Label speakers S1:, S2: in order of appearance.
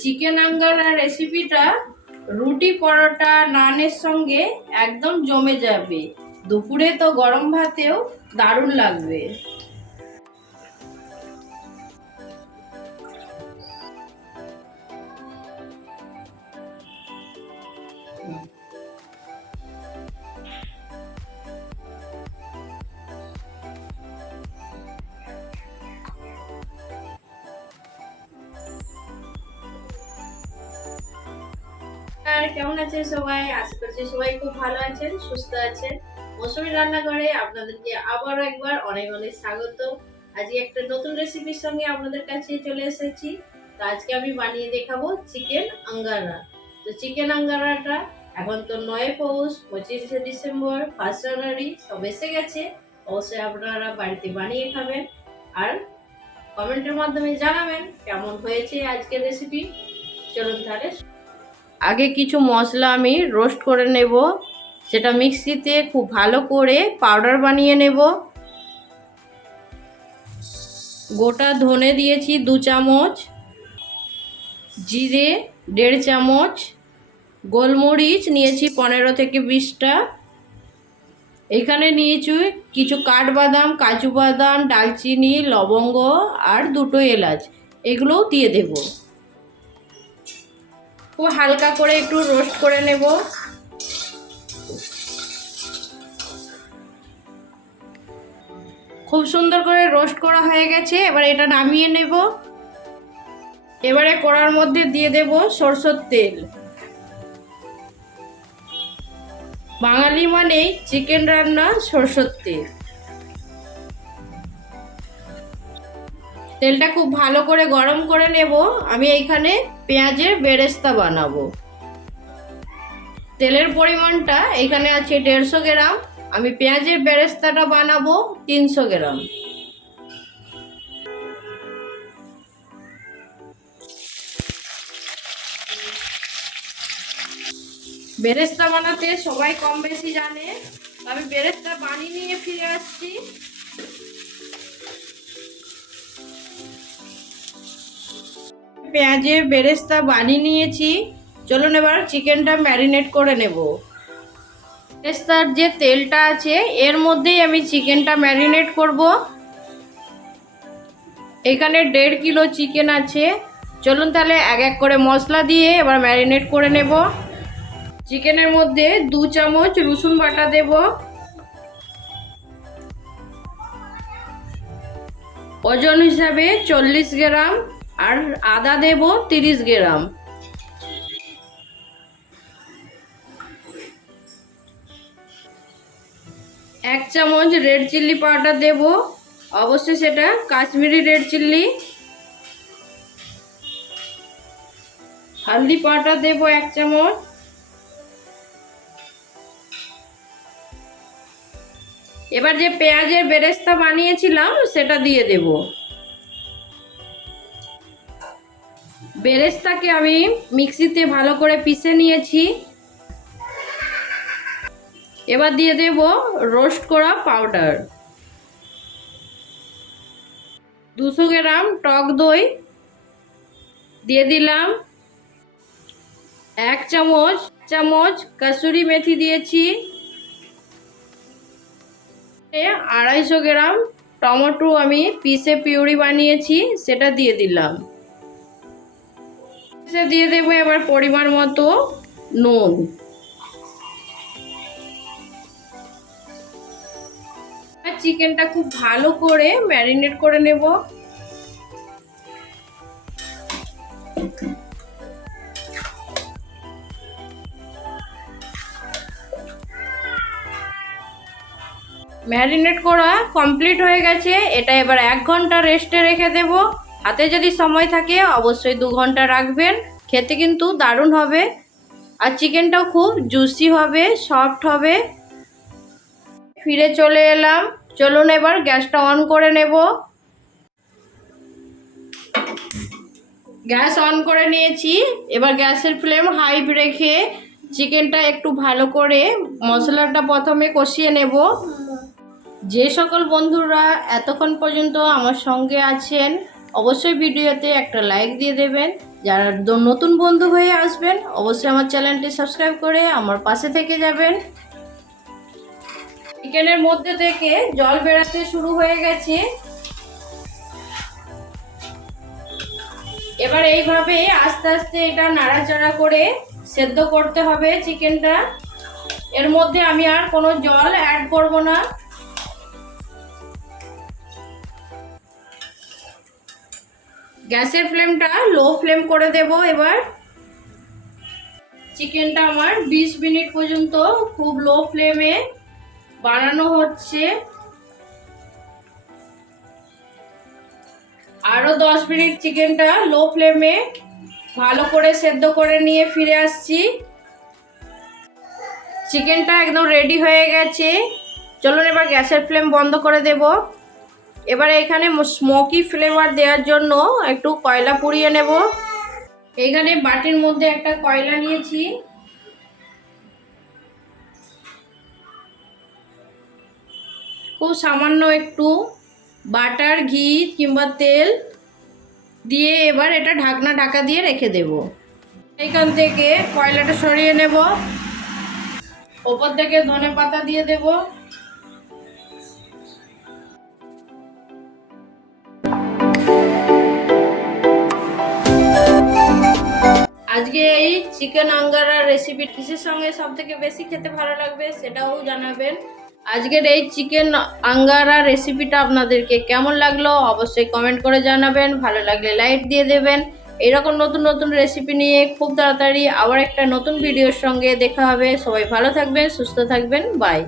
S1: Chicken Angara রেসিপিটা রুটি পরোটা, নানের সঙ্গে একদম জমে যাবে। দুপুরে তো গরম ভাতেও দারুণ লাগবে। আর কেমন আছেন সবাই? আশা করছি সবাই খুব ভালো আছেন, সুস্থ আছেন। মৌসুমী রান্নাঘরে আপনাদেরকে আবারও একবার অনেক অনেক স্বাগত। আজকে একটা নতুন রেসিপির সঙ্গে আপনাদের কাছে চলে এসেছি। তো আজকে আমি বানিয়ে দেখাবো চিকেন আঙ্গারা। তো চিকেন আঙ্গারাটা এখন তো নয় পৌষ, পঁচিশে ডিসেম্বর ফার্স্ট জানুয়ারি সব এসে গেছে। অবশ্যই আপনারা বাড়িতে বানিয়ে খাবেন। আর কমেন্টের মাধ্যমে জানাবেন কেমন হয়েছে আজকের রেসিপি চলুন তাহলে আগে কিছু মশলা আমি রোস্ট করে নেব। সেটা মিক্সিতে খুব ভালো করে পাউডার বানিয়ে নেব। গোটা ধনে দিয়েছি দু চামচ, জিরে দেড় চামচ, গোলমরিচ নিয়েছি পনেরো থেকে বিশটা। এখানে নিয়েছি কিছু কাঠবাদাম, কাজু বাদাম, ডালচিনি, লবঙ্গ আর দুটো এলাচ। এগুলোও দিয়ে দেবো। খুব হালকা করে একটু রোস্ট করে নেব। খুব সুন্দর করে রোস্ট করা হয়ে গেছে, এবার এটা নামিয়ে নেব। এবারে কড়ার মধ্যে দিয়ে দেব সরষের তেল। বাঙালি মানেই চিকেন রান্না সরষের তেল। তেলটা খুব ভালো করে গরম করে নেব। আমি এইখানে পেঁয়াজের বেরেস্তা বানাবো। তেলের পরিমাণটা এখানে আছে দেড়শো গ্রাম। আমি পেঁয়াজের বেরেস্তাটা বানাবো তিনশো গ্রাম। বেরেস্তা বানাতে সবাই কম বেশি জানে। আমি বেরেস্তা বানিয়ে নিয়ে ফিরে আসছি। পেঁয়াজের বেরেস্তা বানিয়ে নিয়েছি। চলুন এবার চিকেনটা ম্যারিনেট করে নেব। বেরেস্তার যে তেলটা আছে, এর মধ্যেই আমি চিকেনটা ম্যারিনেট করব। এখানে দেড় কিলো চিকেন আছে। চলুন তাহলে এক এক করে মশলা দিয়ে এবার ম্যারিনেট করে নেব। চিকেনের মধ্যে দু চামচ রসুন বাটা দেব। ওজন হিসাবে চল্লিশ গ্রাম। আর আদা দেব তিরিশ গ্রাম। এক চামচ রেড চিল্লি পাউডার দেব। অবশ্যই সেটা কাশ্মীরি রেড চিল্লি হলদি পাউডার দেব এক চামচ। এবার যে পেঁয়াজের বেরেস্তা বানিয়েছিলাম, সেটা দিয়ে দেবো। বেরেস্তাকে আমি মিক্সিতে ভালো করে পিষে নিয়েছি। এবার দিয়ে দেব রোস্ট করা পাউডার। দুশো গ্রাম টক দই দিয়ে দিলাম। এক চামচ চামচ কাসুরি মেথি দিয়েছি। আড়াইশো গ্রাম টমেটো আমি পিসে পিউরি বানিয়েছি, সেটা দিয়ে দিলাম। দিয়ে দেবো এবার পরিমাণ মতো নুন। চিকেনটা খুব ভালো করে ম্যারিনেট করে নেব। ম্যারিনেট করা কমপ্লিট হয়ে গেছে। এটা এবার এক ঘণ্টা রেস্টে রেখে দেবো। হাতে যদি সময় থাকে, অবশ্যই দু ঘণ্টা রাখবেন। খেতে কিন্তু দারুণ হবে। আর চিকেনটাও খুব জুসি হবে সফট হবে। ফিরে চলে এলাম। চলুন এবার গ্যাসটা অন করে নেব। গ্যাস অন করে নিয়েছি। এবার গ্যাসের ফ্লেম হাই রেখে চিকেনটা একটু ভালো করে মশলাটা প্রথমে কষিয়ে নেব। যে সকল বন্ধুরা এতক্ষণ পর্যন্ত আমার সঙ্গে আছেন অবশ্যই ভিডিওতে একটা লাইক দিয়ে দেবেন। যারা নতুন বন্ধু হয়ে আসবেন, অবশ্যই আমার চ্যানেলটি সাবস্ক্রাইব করে আমার পাশে থেকে যাবেন। চিকেনের মধ্যে থেকে জল বেরাতে শুরু হয়ে গেছে। এবার এইভাবে আস্তে আস্তে এটা নাড়াচাড়া করে সেদ্ধ করতে হবে চিকেনটা এর মধ্যে আমি আর কোনো জল অ্যাড করব না। গ্যাসের ফ্লেমটা লো ফ্লেম করে দেব এবার। চিকেনটা আমার 20 মিনিট পর্যন্ত খুব লো ফ্লেমে বানানো হচ্ছে। আরও 10 মিনিট চিকেনটা লো ফ্লেমে ভালো করে সেদ্ধ করে নিয়ে ফিরে আসছি। চিকেনটা একদম রেডি হয়ে গেছে। চলুন এবার গ্যাসের ফ্লেম বন্ধ করে দেব। এবারে এখানে স্মোকি ফ্লেভার দেওয়ার জন্য একটু কয়লা পুড়িয়ে নেব। এখানে বাটির মধ্যে একটা কয়লা নিয়েছি। খুব সামান্য একটু বাটার, ঘি কিংবা তেল দিয়ে এবার এটা ঢাকনা ঢাকা দিয়ে রেখে দেব। এখান থেকে কয়লাটা সরিয়ে নেব। ওপর থেকে ধনে পাতা দিয়ে দেব। আজকে এই চিকেন আঙ্গারা রেসিপি কিসের সঙ্গে সব থেকে বেশি খেতে ভালো লাগবে সেটাও জানাবেন। আজকের এই চিকেন আঙ্গারা রেসিপিটা আপনাদেরকে কেমন লাগল অবশ্যই কমেন্ট করে জানাবেন। ভালো লাগলে লাইক দিয়ে দেবেন। এরকম নতুন নতুন রেসিপি নিয়ে খুব তাড়াতাড়ি আবার একটা নতুন ভিডিওর সঙ্গে দেখা হবে। সবাই ভালো থাকবেন, সুস্থ থাকবেন বাই